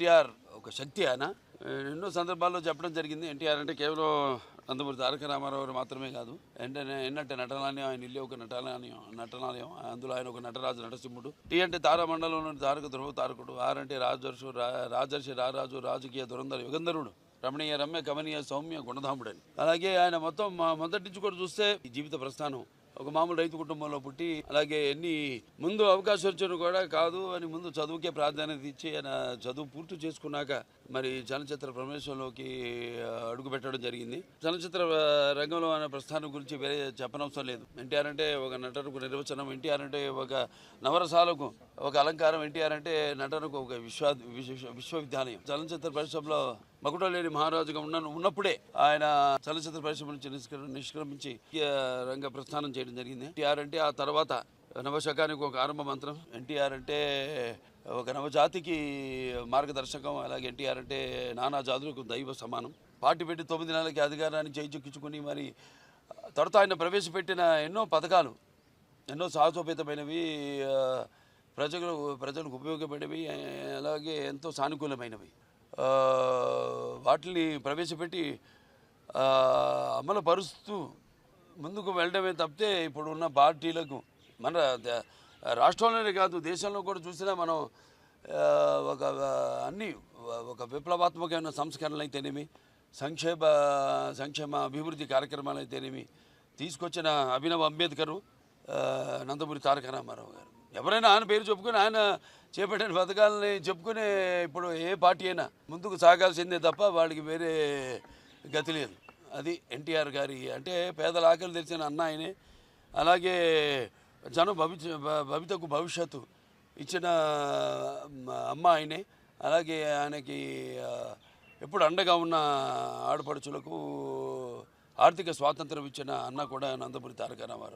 ఎన్టీఆర్ ఒక శక్తి ఆయన. ఎన్నో సందర్భాల్లో చెప్పడం జరిగింది. ఎన్టీఆర్ అంటే కేవలం నందమూరి తారక రామారావు మాత్రమే కాదు, ఎన్నట్టే నటనాలయం, ఆయన ఇల్లు ఒక నటనాలయం. అందులో ఆయన ఒక నటరాజు, నటసింహుడు. టీ అంటే తారామండలంలో తారక ధ్రువ తారకుడు. ఆర్ అంటే రాజర్షి రారాజు, రాజకీయ దురంధర యుగంధరుడు, రమణీయ రమ్య కమనీయ సౌమ్య గుణధాముడని. అలాగే ఆయన మొత్తం మొదటి నుంచి కూడా చూస్తే ఈ జీవిత ప్రస్థానం ఒక మామూలు రైతు కుటుంబంలో పుట్టి, అలాగే ఎన్ని ముందు అవకాశం వచ్చిన కూడా కాదు అని ముందు చదువుకే ప్రాధాన్యత ఇచ్చి ఆయన చదువు పూర్తి చేసుకున్నాక మరి చలనచిత్ర ప్రవేశంలోకి అడుగు పెట్టడం జరిగింది. చలనచిత్ర రంగంలో ఆయన ప్రస్థానం గురించి వేరే చెప్పనవసరం లేదు. ఎన్టీఆర్ అంటే ఒక నటనకు నిర్వచనం, ఎన్టీఆర్ అంటే ఒక నవరసాలకు ఒక అలంకారం, ఎన్టీఆర్ అంటే నటనకు ఒక విశ్వవిద్యాలయం. చలనచిత్ర పరిశ్రమలో మకుటలేని మహారాజుగా ఉన్నప్పుడే ఆయన చలనచిత్ర పరిశ్రమ నుంచి నిష్క్రమించి రంగ ప్రస్థానం చేయడం జరిగింది. ఎన్టీఆర్ అంటే ఆ తర్వాత నవశకానికి ఒక ఆరంభ మంత్రం. ఎన్టీఆర్ అంటే ఒక నవజాతికి మార్గదర్శకం. అలాగే ఎన్టీఆర్ అంటే నానా జాతులకు దైవ సమానం. పార్టీ పెట్టి 9 నెలలకి అధికారాన్ని చేజిక్కించుకుని మరి తర్వాత ఆయన ప్రవేశపెట్టిన ఎన్నో పథకాలు ఎన్నో సాహసోపేతమైనవి, ప్రజలకు ఉపయోగపడేవి, అలాగే ఎంతో సానుకూలమైనవి. వాటిని ప్రవేశపెట్టి అమలు పరుస్తూ ముందుకు వెళ్ళడమే తప్పితే ఇప్పుడు ఉన్న పార్టీలకు మన రాష్ట్రంలోనే కాదు దేశంలో కూడా చూసినా మనం ఒక విప్లవాత్మకమైన సంస్కరణలు అయితేనేమి, సంక్షేమ అభివృద్ధి కార్యక్రమాలు అయితేనేమి తీసుకొచ్చిన అభినవ్ అంబేద్కరు, నందమూరి తారక రామారావు గారు. ఎవరైనా ఆయన పేరు చెప్పుకొని ఆయన చేపట్టిన పథకాలని చెప్పుకునే ఇప్పుడు ఏ పార్టీ అయినా ముందుకు సాగాల్సిందే తప్ప వాళ్ళకి వేరే గతి లేదు. అది ఎన్టీఆర్ గారి అంటే పేదల ఆకలి తెలిసిన అన్న ఆయనే. అలాగే జనం భవితకు భవిష్యత్తు ఇచ్చిన అమ్మ ఆయనే. అలాగే ఆయనకి ఎప్పుడు అండగా ఉన్న ఆడపడుచులకు ఆర్థిక స్వాతంత్రం ఇచ్చిన అన్న కూడా నందమూరి తారక రామారావు.